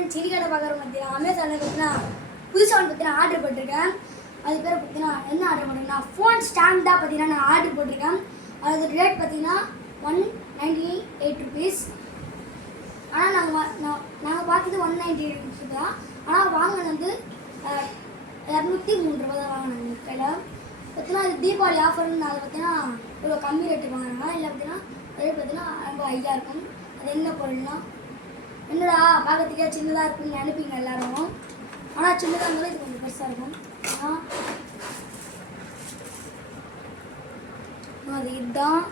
Friends இன்னைக்கு கடை பார்க்குற பார்த்தீங்கன்னா அமேசானில் பார்த்தீங்கன்னா புதுசாக ஒன்று பார்த்தீங்கன்னா ஆர்டர் போட்டிருக்கேன். அது பேர் பார்த்தீங்கன்னா என்ன ஆர்டர் போட்டிருக்கேன்னா ஃபோன் ஸ்டாண்ட் தான் பார்த்தீங்கன்னா நான் ஆர்டர் போட்டிருக்கேன். அது ரேட் பார்த்தீங்கன்னா 198 ருபீஸ். ஆனால் நாங்கள் பார்த்தது 198 ருபீஸ் தான். ஆனால் வாங்கினது வந்து 203 ரூபா தான் வாங்கினாங்க கையில். பார்த்தீங்கன்னா அது தீபாவளி ஆஃபர்னு அதை பார்த்தீங்கன்னா இவ்வளோ கம்மி ரேட்டு வாங்கினாங்க. இல்லை பார்த்தீங்கன்னா ரேட் பார்த்தீங்கன்னா ரொம்ப ஹையாக இருக்கும். அது என்ன பொருள்னா என்னடா பார்க்கறதுக்கே சின்னதாக இருக்குன்னு நினைப்பீங்க எல்லாரும். ஆனால் சின்னதாக இருந்தாலும் இது கொஞ்சம் பெருசாக இருக்கும். அது இதுதான்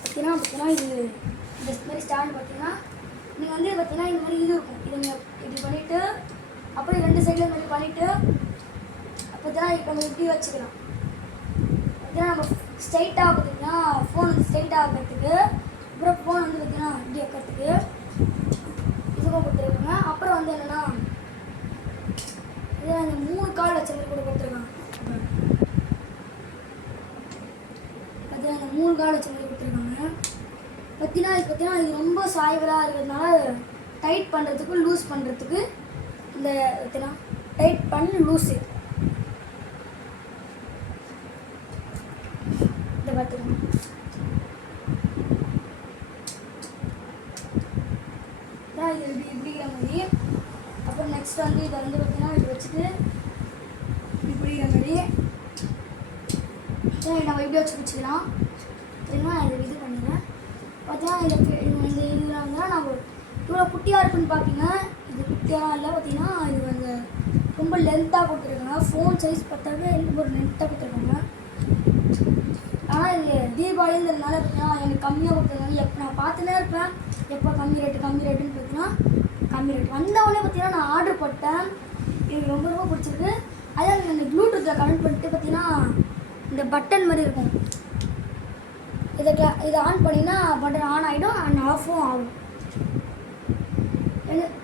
பார்த்தீங்கன்னா இது இந்த மாதிரி ஸ்டாண்ட் பார்த்தீங்கன்னா நீங்கள் வந்து பார்த்தீங்கன்னா இந்த மாதிரி இது இருக்கும். இது நீங்கள் இப்படி பண்ணிவிட்டு அப்புறம் 2 சைடில் மாதிரி பண்ணிவிட்டு அப்போ தான் இப்போ நம்ம இப்படி வச்சுக்கலாம். பார்த்தீங்கன்னா நம்ம ஸ்ட்ரைட்டாக பார்த்தீங்கன்னா ஃபோன் வந்து ஸ்ட்ரைட்டாக ஆகிறதுக்கு அப்புறம் ஃபோன் வந்து பார்த்தீங்கன்னா இப்படி வைக்கிறதுக்கு இதுக்கும் கொடுத்துருக்காங்க. அப்புறம் வந்து என்னென்னா இதில் அந்த 3 கால் வச்ச மாதிரி கூட கொடுத்துருக்காங்க. பார்த்தீங்கன்னா இந்த 3 கால் வச்ச மாதிரி கொடுத்துருக்காங்க. பார்த்தீங்கன்னா இது ரொம்ப சாய்வலாக இருக்கிறதுனால டைட் பண்ணுறதுக்கு லூஸ் பண்ணுறதுக்கு இந்த பார்த்தீங்கன்னா டைட் பண்ணி லூஸு இதை பார்த்துக்கோங்க. இது இப்படிங்கிற மாதிரி அப்புறம் நெக்ஸ்ட் வந்து இதை வந்து பார்த்தீங்கன்னா இப்படி வச்சுட்டு இப்படிங்கிற மாதிரி நம்ம இப்படி வச்சு பிடிச்சிக்கலாம். சரிங்களா, இதை இது பண்ணிடுறேன். பார்த்தீங்கன்னா இந்த இதில் வந்து நம்ம இவ்வளோ குட்டியாக இருக்குன்னு பார்ப்பீங்க. இது குட்டியாக இல்லை. பார்த்தீங்கன்னா இது வந்து ரொம்ப லென்த்தாக கொடுத்துருக்காங்க. ஃபோன் சைஸ் பார்த்தாவே ஒரு லென்த்தாக கொடுத்துருக்காங்க. ஆனால் இது தீபாவளிங்கிறதுனால பார்த்தீங்கன்னா எனக்கு கம்மியாக கொடுத்துருக்காங்க. எப்போ நான் பார்த்துனே இருப்பேன் எப்போ கம்மி ரேட்டுன்னு பார்த்தீங்கன்னா கம்மி ரேட் வந்தவொடனே பார்த்தீங்கன்னா நான் ஆர்டர் போட்டேன். எனக்கு ரொம்ப ரொம்ப பிடிச்சிருக்கு. அதே நான் ப்ளூடூத்தில் கனெக்ட் பண்ணிட்டு பார்த்தீங்கன்னா இந்த பட்டன் மாதிரி இருக்கும். இதை ஆன் பண்ணிங்கன்னா பட்டன் ஆன் ஆகிடும் அண்ட் ஆஃபும் ஆகும்.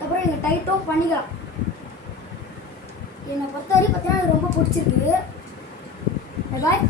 அப்புறம் நீங்கள் டைட்டும் பண்ணிக்கலாம். என்னை பொறுத்தவரைக்கும் பார்த்தீங்கன்னா எனக்கு ரொம்ப பிடிச்சிருக்கு. பாய்.